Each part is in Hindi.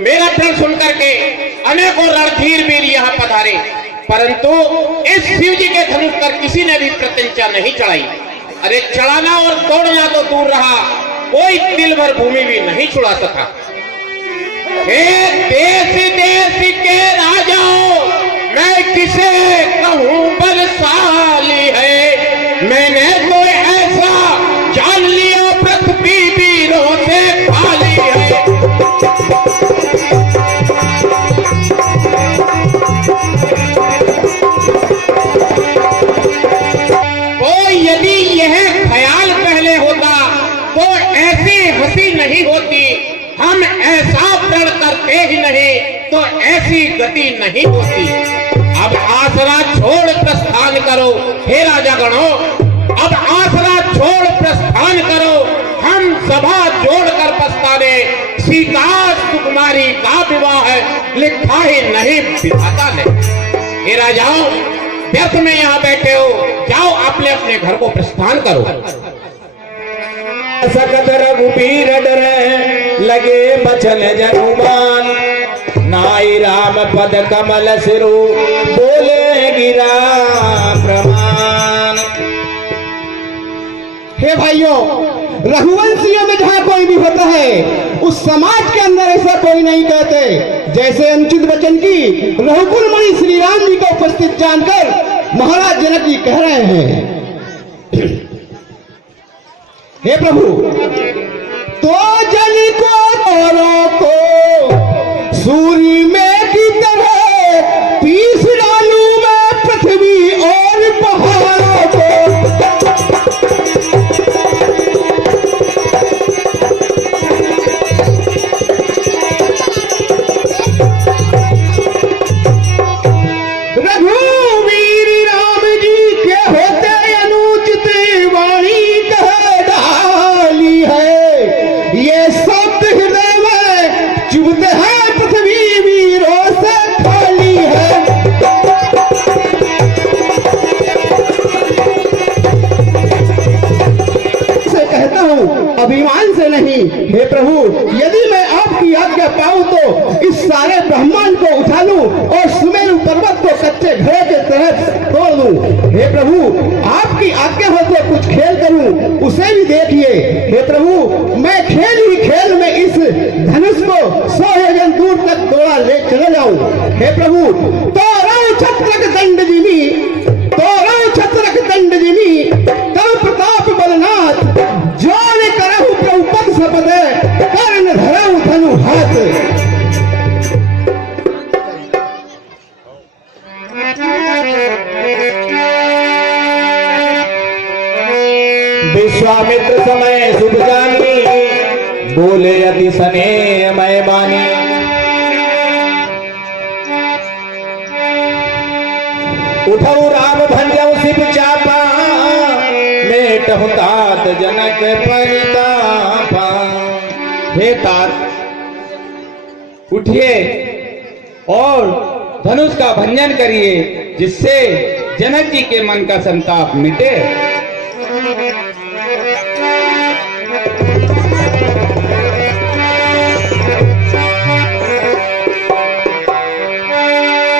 मेरा प्रण सुनकर के अनेकों रणधीर वीर यहाँ पधारे, परंतु इस शिव जी के धनुष पर किसी ने भी प्रत्यंचा नहीं चढ़ाई। अरे चढ़ाना और तोड़ना तो दूर रहा, कोई तिल भर भूमि भी नहीं छुड़ा सका। हे देश देश के राजाओं, मैं किसे कहूं बलशाली है, मैंने तो ऐसा जान लिया पृथ्वी वीरों से खाली है। तो यदि यह ख्याल पहले होता तो ऐसी हंसी नहीं होती, हम ऐसा प्रण करते ही नहीं तो ऐसी गति नहीं होती। अब आसरा छोड़ प्रस्थान करो हे राजा गणों, अब आसरा छोड़ प्रस्थान करो, हम सभा जोड़कर पछताने, सीता सुकुमारी का विवाह लिखा ही नहीं विधाता ने। हे राजाओं, व्यर्थ में यहाँ बैठे हो, जाओ अपने अपने घर को प्रस्थान करो। सकत रघुबीर डरे लगे बचन जनुमान, नाई राम पद कमल सिरु बोले गिरा प्रमाण। हे भाइयों, रघुवंशियों में जहाँ कोई भी होता है उस समाज के अंदर ऐसा कोई नहीं कहते। जैसे अनुचित वचन की रघुकुल मणि श्री राम जी को उपस्थित जानकर महाराज जनक जी कह रहे हैं, हे प्रभु, तो जन को औरों को सूर्य में की तरह पीस डालूं मैं पृथ्वी और पहाड़ों को। रघुवीर राम जी के होते अनुचित वाणी कह डाली है, ये सब हृदय में चुभते हैं पृथ्वी वीरों से खाली है। से कहता हूँ अभिमान से नहीं, हे प्रभु, यदि मैं आपकी आज्ञा पाऊं तो इस सारे ब्रह्मांड को उठा लूं और सुमेरु पर्वत को कच्चे घड़े के तरह तोड़ लूं। हे प्रभु, आपकी आज्ञा हो तो कुछ खेल करूं, उसे भी देखिए। हे प्रभु, मैं खेल ही खेल में इस धनुष को 100 योजन दूर तक दौड़ा ले चले जाऊं। हे प्रभु, तोरण छत्रक दंड जिमी, तोरण छत्रक दंड जिमी, तव प्रताप बलनाथ, जोन करहु प्रभु पद शपथ, कर्ण धरहु धनु हाथ। विश्वामित्र समय शुभ जानी, बोले अति स्नेह मैं बानी। उठऊ राम भंजऊ शिव चापा, मेटहु तात जनक परितापा। हे तात, उठिए और धनुष का भंजन करिए, जिससे जनक जी के मन का संताप मिटे।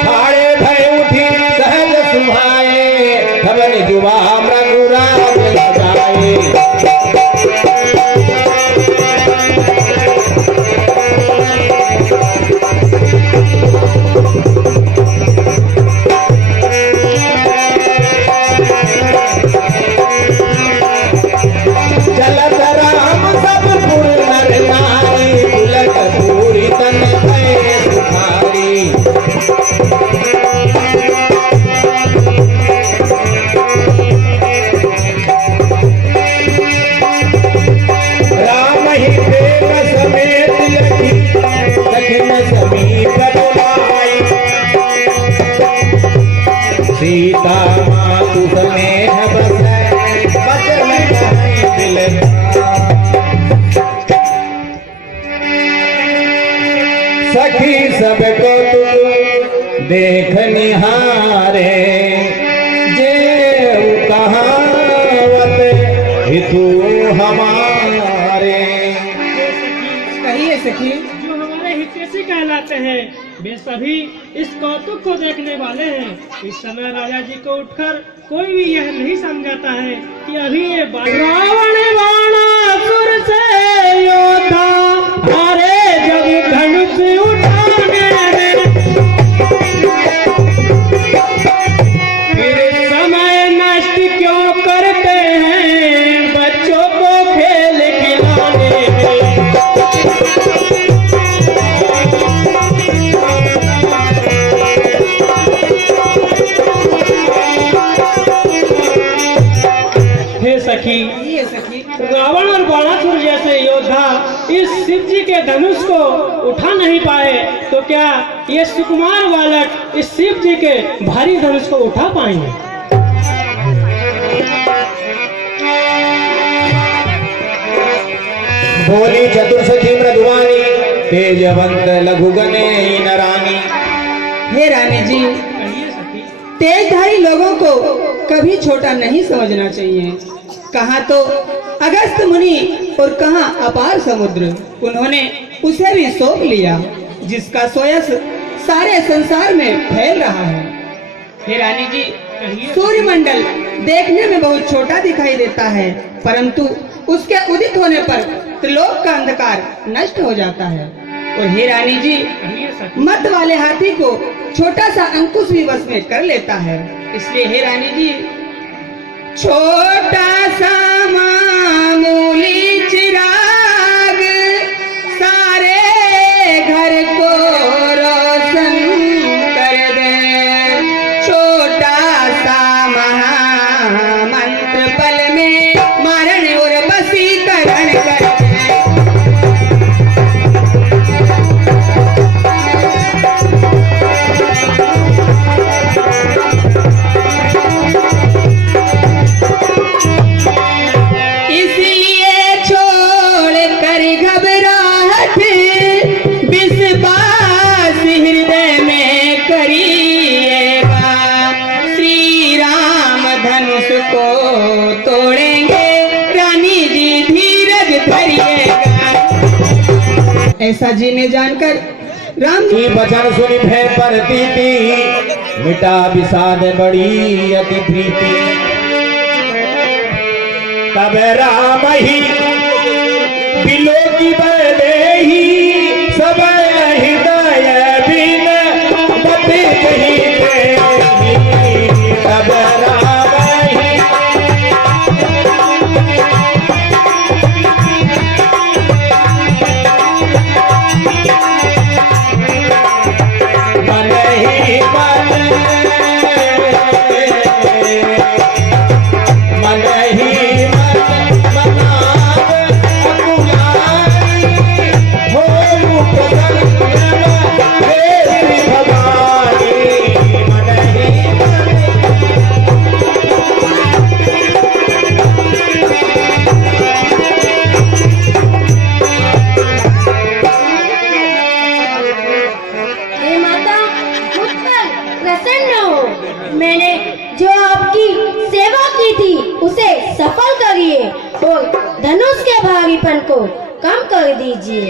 ठाड़े भय उठी सहज सुहाए, धवन जुबा रघुराम लगाए। चलत राम सब पुर नर नारी, पुलक पूरी तन भय सुधारी। राम ही प्रेम समेत लखी, दक्षिण समीप बुलाई। सीता मातु स्नेह बसै, बचन कहीं दिल सखी सब को देख निहारे, जे कहावत हितू हमारे। कहिए सखी, जो हमारे हित कैसे कहलाते हैं, वे सभी इस कौतुक को देखने वाले हैं। इस समय राजा जी को उठकर कोई भी यह नहीं समझाता है कि अभी ये रावण बाणासुर से योद्धा, अरे जब धनुष उठाने फिर समय नष्ट क्यों करते हैं बच्चों को खेल खिलाने में। हे सखी, रावण और बाणासुर जैसे योद्धा इस शिव जी के धनुष को उठा नहीं पाए, तो क्या ये सुकुमार बालक इस शिव जी के भारी धनुष को उठा पाएंगे? बोली चतुर्सखी मृदुवानी, तेजवंत लघुगने नरानी। हे रानी जी, कहिए सखी। तेजधारी लोगों को कभी छोटा नहीं समझना चाहिए। कहाँ तो अगस्त मुनि और कहाँ अपार समुद्र, उन्होंने उसे भी सौंप लिया जिसका सोयस सारे संसार में फैल रहा है। हे रानी जी, कहिए। सूर्यमंडल देखने में बहुत छोटा दिखाई देता है, परंतु उसके उदित होने पर त्रिलोक का अंधकार नष्ट हो जाता है। और हे रानी जी, कहिए सखी। मत वाले हाथी को छोटा सा अंकुश भी वश में कर लेता है। इसलिए हे रानी जी, छोटा सा मामूली चिराग सारे घर को रोशन कर दे। छोटा सा महामंत्र पल में मारण और वशीकरण कर दे। ऐसा जी ने जानकर राम जी की वचन सुनी भय परती, मिटा विषाद बड़ी अति प्रीति। तब राम ही बिलो की बदेही, सब हृदय बिन मत कही देही। तब राम ही मन ही मन, मन ही मन मनाव अकुलारी, हो प्रसन्न हे श्री भवानी। मन ही हे माता, मुझ पर प्रसन्न हो। मैंने जो आपकी सेवा की थी उसे सफल करिए और धनुष के भारीपन को कम कर दीजिए।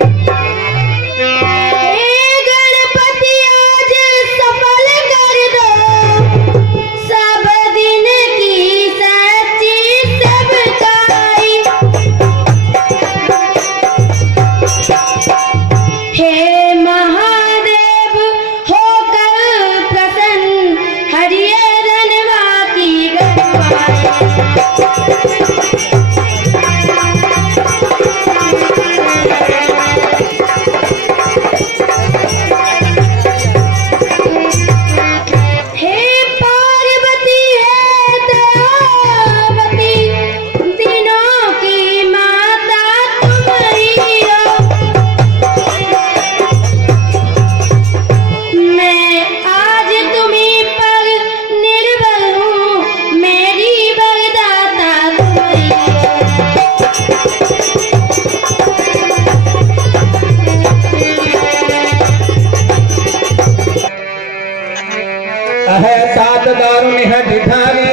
हे गणपति, आज सफल कर दो सब दिन की सच्ची सबकाई। हे महादेव, होकर प्रसन्न हरिये धनवा की गणवाई। हे पार्वती, हे दयावती, तीनों की माता तुम्हारी हो। मैं आज तुम्हीं पर निर्भर हूँ, मेरी वरदाता तुम्हारी है। सात दारुण है ढिठारी,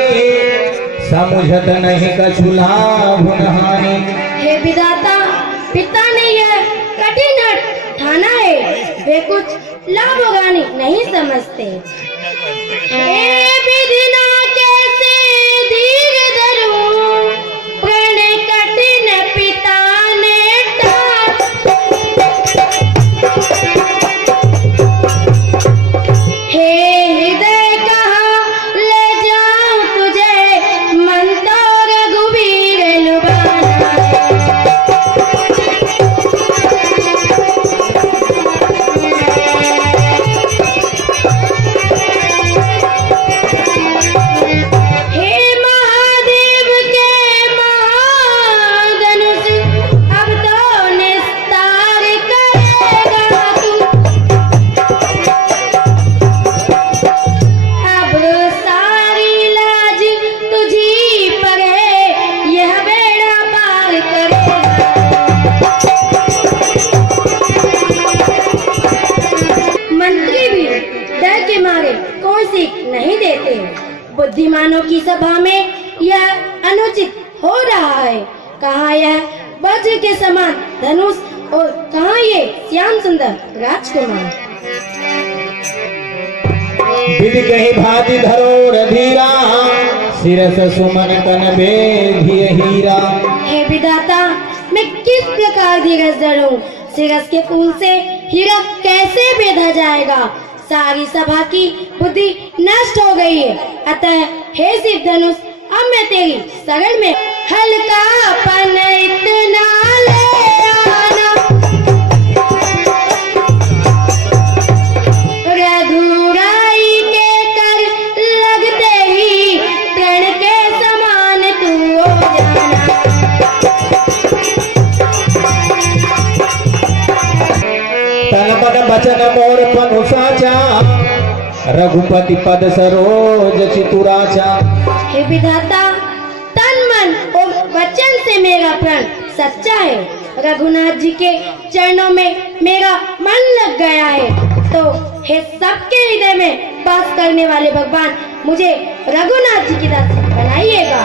समुझत नहीं कछु लाभ नहानी। हे विधाता, पिता ने यह कठिन ठाना है वे कुछ लाभ गानी नहीं समझते। ए विधिना कैसे धीर धरूं, प्रण कठिन पिता ने टाल। हे हृदय कहाँ ले जाऊं तुझे, मन तो रघुवीर लुभाना। हे महादेव के महाधनुष, अब तो निस्तार करेगा तू। अब सारी लाज तुझी पर है, यह बेड़ा पार करेगा। मंत्री भी डर के मारे कोई सीख नहीं देते। बुद्धिमानों की सभा में यह अनुचित हो रहा है। कहाँ यह वज्र के समान धनुष और कहाँ ये श्याम सुंदर राजकुमार। विधि कही भांति धरोर धीरा, सिरस सुमन तन बेधिय हीरा। हे विधाता, मैं किस प्रकार धीरज धरूं? सिरस के फूल से हीरा कैसे बेधा जाएगा? सारी सभा की बुद्धि नष्ट हो गई है। अतः हे शिव धनुष, अब मैं तेरी शरण में हल्कापन इतना ले आना। रघुराई के कर लगते ही प्रण के समान तू हो जाना। तन मन बचन मोर पनु साचा, रघुपति पद सरोज चितुराचा। हे विधाता, तन मन और वचन से मेरा प्रण सच्चा है। रघुनाथ जी के चरणों में मेरा मन लग गया है। तो हे सबके हृदय में वास करने वाले भगवान, मुझे रघुनाथ जी की दासी बनाइएगा।